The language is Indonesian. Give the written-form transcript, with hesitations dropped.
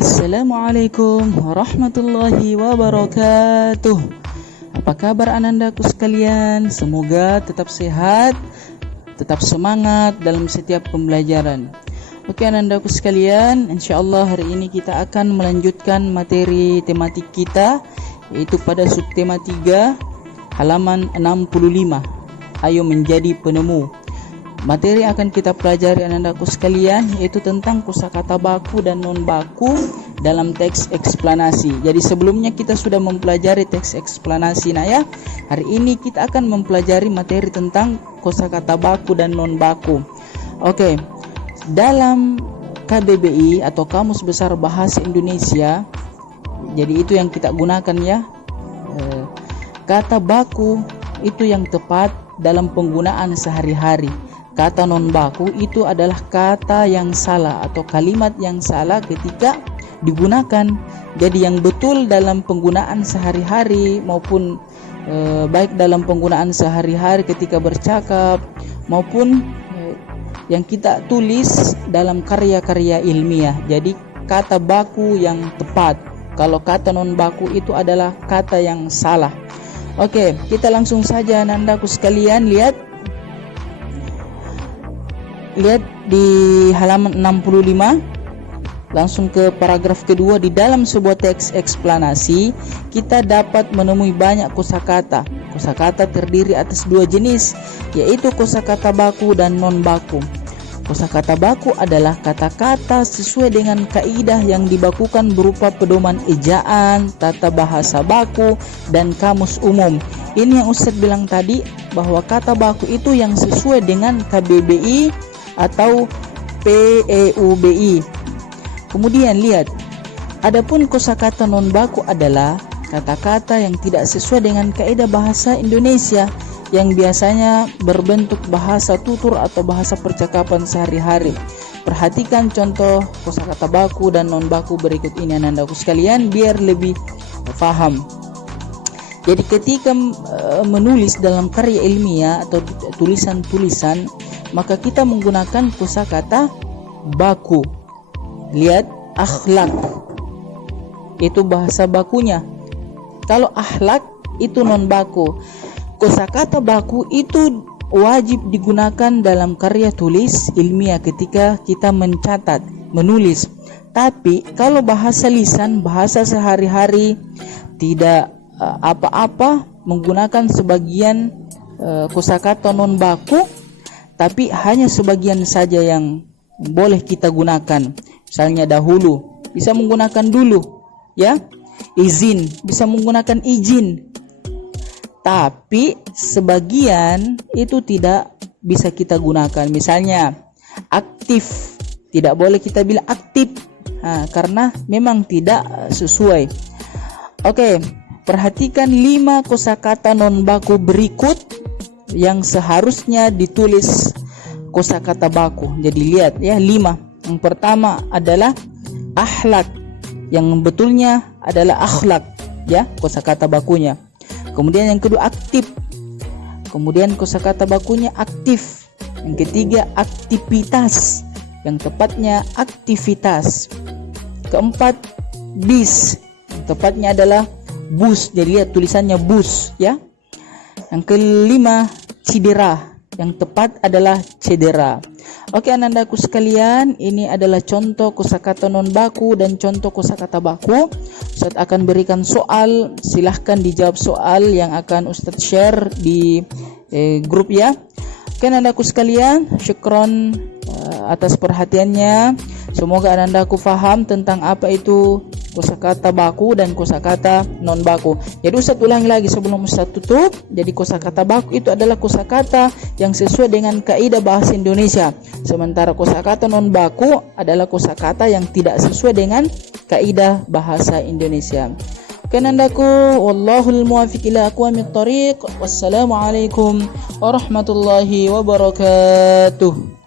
Assalamualaikum warahmatullahi wabarakatuh. Apa kabar anandaku sekalian? Semoga tetap sehat, tetap semangat dalam setiap pembelajaran. Oke anandaku sekalian, insyaallah hari ini kita akan melanjutkan materi tematik kita, yaitu pada subtema 3 halaman 65. Ayo menjadi penemu. Materi yang akan kita pelajari anandaku sekalian yaitu tentang kosakata baku dan non baku dalam teks eksplanasi. Jadi sebelumnya kita sudah mempelajari teks eksplanasi. Nah ya, hari ini kita akan mempelajari materi tentang kosakata baku dan non baku. Oke. Dalam KBBI atau Kamus Besar Bahasa Indonesia, jadi itu yang kita gunakan ya. Kata baku itu yang tepat dalam penggunaan sehari-hari. Kata non baku itu adalah kata yang salah atau kalimat yang salah ketika digunakan. Jadi yang betul dalam penggunaan sehari-hari maupun baik dalam penggunaan sehari-hari ketika bercakap maupun yang kita tulis dalam karya-karya ilmiah. Jadi kata baku yang tepat. Kalau kata non baku itu adalah kata yang salah. Oke, kita langsung saja anandaku sekalian lihat di halaman 65, langsung ke paragraf kedua. Di dalam sebuah teks eksplanasi kita dapat menemui banyak kosakata. Kosakata terdiri atas dua jenis, yaitu kosakata baku dan non baku. Kosakata baku adalah kata-kata sesuai dengan kaidah yang dibakukan berupa pedoman ejaan, tata bahasa baku, dan kamus umum. Ini yang Ustadz bilang tadi, bahwa kata baku itu yang sesuai dengan KBBI atau PEUBI. Kemudian lihat, adapun kosakata non baku adalah kata-kata yang tidak sesuai dengan kaidah bahasa Indonesia yang biasanya berbentuk bahasa tutur atau bahasa percakapan sehari-hari. Perhatikan contoh kosakata baku dan non baku berikut ini anandaku sekalian biar lebih paham. Jadi ketika menulis dalam karya ilmiah atau tulisan-tulisan, maka kita menggunakan kosakata baku. Lihat, akhlak itu bahasa bakunya. Kalau akhlak itu non baku. Kosakata baku itu wajib digunakan dalam karya tulis ilmiah ketika kita mencatat, menulis. Tapi kalau bahasa lisan, bahasa sehari-hari, tidak apa-apa menggunakan sebagian kosakata non baku, tapi hanya sebagian saja yang boleh kita gunakan. Misalnya dahulu bisa menggunakan dulu, ya. Izin bisa menggunakan izin. Tapi sebagian itu tidak bisa kita gunakan. Misalnya aktif, tidak boleh kita bilang aktif, karena memang tidak sesuai. Oke, perhatikan 5 kosakata non baku berikut yang seharusnya ditulis kosakata baku. Jadi lihat ya, 5. Yang pertama adalah akhlak, yang betulnya adalah akhlak ya, kosakata bakunya. Kemudian yang kedua aktif, kemudian kosakata bakunya aktif. Yang ketiga aktivitas, yang tepatnya aktivitas. Keempat bis, yang tepatnya adalah bus. Jadi lihat tulisannya bus ya. Yang kelima cedera, yang tepat adalah cedera. Oke anandaku sekalian, ini adalah contoh kosakata non baku dan contoh kosakata baku. Ustadz akan berikan soal, silahkan dijawab soal yang akan Ustadz share di grup ya. Oke anandaku sekalian, syukron atas perhatiannya. Semoga anandaku faham tentang apa itu kosakata baku dan kosakata non baku. Jadi Ustadz ulangi lagi sebelum Ustadz tutup. Jadi kosakata baku itu adalah kosakata yang sesuai dengan kaidah bahasa Indonesia. Sementara kosakata non baku adalah kosakata yang tidak sesuai dengan kaidah bahasa Indonesia. Oke anandaku, wallahul muwaffiq ila aqwamit thoriq. Wassalamualaikum warahmatullahi wabarakatuh.